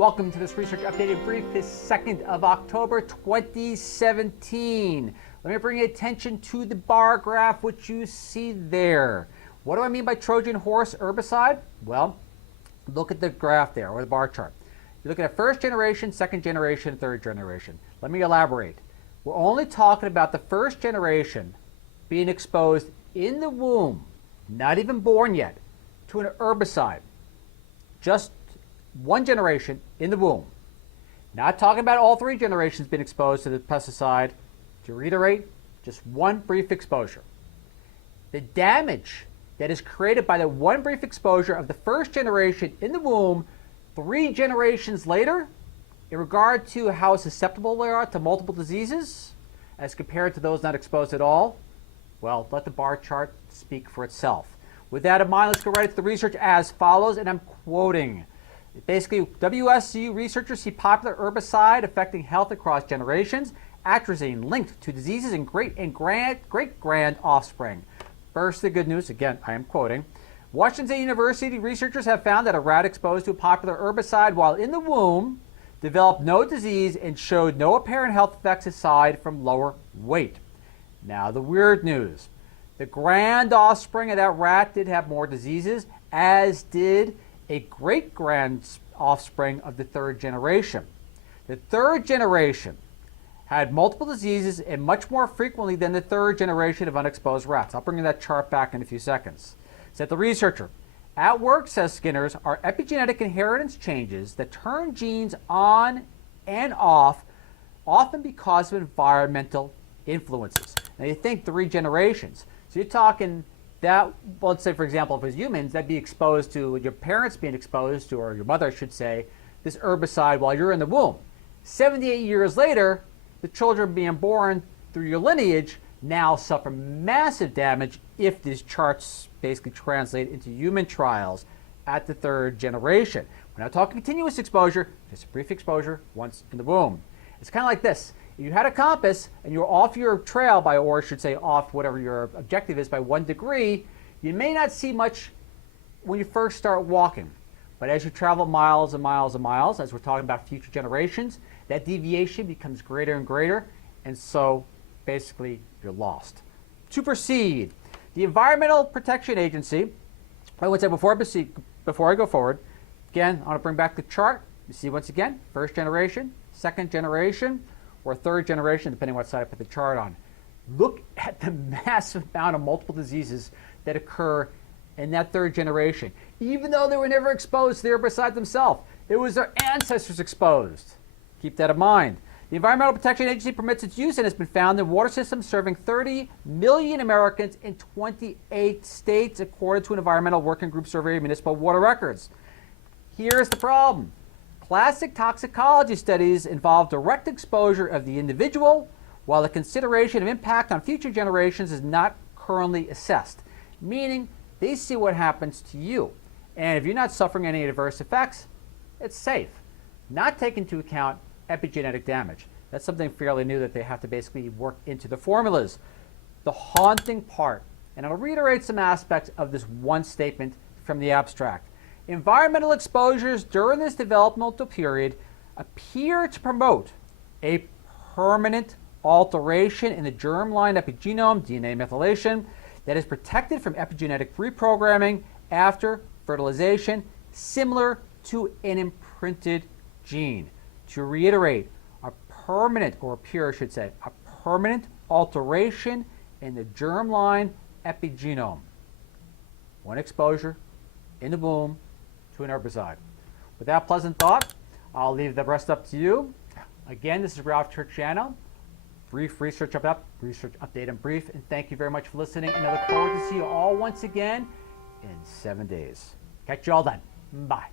Welcome to this research updated brief, this 2nd of October 2017. Let me bring your attention to the bar graph, which you see there. What do I mean by Trojan Horse Herbicide? Well, look at the graph there, or the bar chart. You're looking at first generation, second generation, third generation. Let me elaborate. We're only talking about the first generation being exposed in the womb, not even born yet, to an herbicide. Just one generation in the womb. Not talking about all three generations being exposed to the pesticide. To reiterate, just one brief exposure. The damage that is created by the one brief exposure of the first generation in the womb 3 generations later, in regard to how susceptible they are to multiple diseases as compared to those not exposed at all, well, let the bar chart speak for itself. With that in mind, let's go right into the research as follows, and I'm quoting. Basically, WSU researchers see popular herbicide affecting health across generations. Atrazine linked to diseases in great-grand offspring. First, the good news, again, I am quoting. Washington State University researchers have found that a rat exposed to a popular herbicide while in the womb developed no disease and showed no apparent health effects aside from lower weight. Now, the weird news. The grand offspring of that rat did have more diseases, as did a great-grand offspring of the third generation. The third generation had multiple diseases and much more frequently than the third generation of unexposed rats. I'll bring you that chart back in a few seconds. Said the researcher, at work, says Skinners, are epigenetic inheritance changes that turn genes on and off, often because of environmental influences. Now you think 3 generations. So you're talking that, well, let's say, for example, if it was humans, that'd be exposed to, your parents being exposed to, or your mother should say, this herbicide while you're in the womb. 78 years later, the children being born through your lineage now suffer massive damage if these charts basically translate into human trials at the third generation. We're not talking continuous exposure, just a brief exposure once in the womb. It's kind of like this. If you had a compass and you're off your trail by, or I should say off whatever your objective is by 1 degree, you may not see much when you first start walking. But as you travel miles and miles and miles, as we're talking about future generations, that deviation becomes greater and greater, and so basically you're lost. To proceed, the Environmental Protection Agency, I would say before I go forward, again, I want to bring back the chart. You see once again, first generation, second generation, or third generation, depending on what side I put the chart on. Look at the massive amount of multiple diseases that occur in that third generation. Even though they were never exposed to the herbicide themselves, it was their ancestors exposed. Keep that in mind. The Environmental Protection Agency permits its use and has been found in water systems serving 30 million Americans in 28 states, according to an Environmental Working Group survey of municipal water records. Here's the problem. Classic toxicology studies involve direct exposure of the individual, while the consideration of impact on future generations is not currently assessed, meaning they see what happens to you. And if you're not suffering any adverse effects, it's safe. Not taking into account epigenetic damage. That's something fairly new that they have to basically work into the formulas. The haunting part, and I'll reiterate some aspects of this one statement from the abstract. Environmental exposures during this developmental period appear to promote a permanent alteration in the germline epigenome, DNA methylation, that is protected from epigenetic reprogramming after fertilization, similar to an imprinted gene. To reiterate, a permanent, or appear I should say, a permanent alteration in the germline epigenome. One exposure in the womb to an herbicide. With that pleasant thought, I'll leave the rest up to you. Again, this is Ralph Churchiano. Brief research update and brief, and thank you very much for listening, and I look forward to see you all once again in 7 days. Catch you all then. Bye.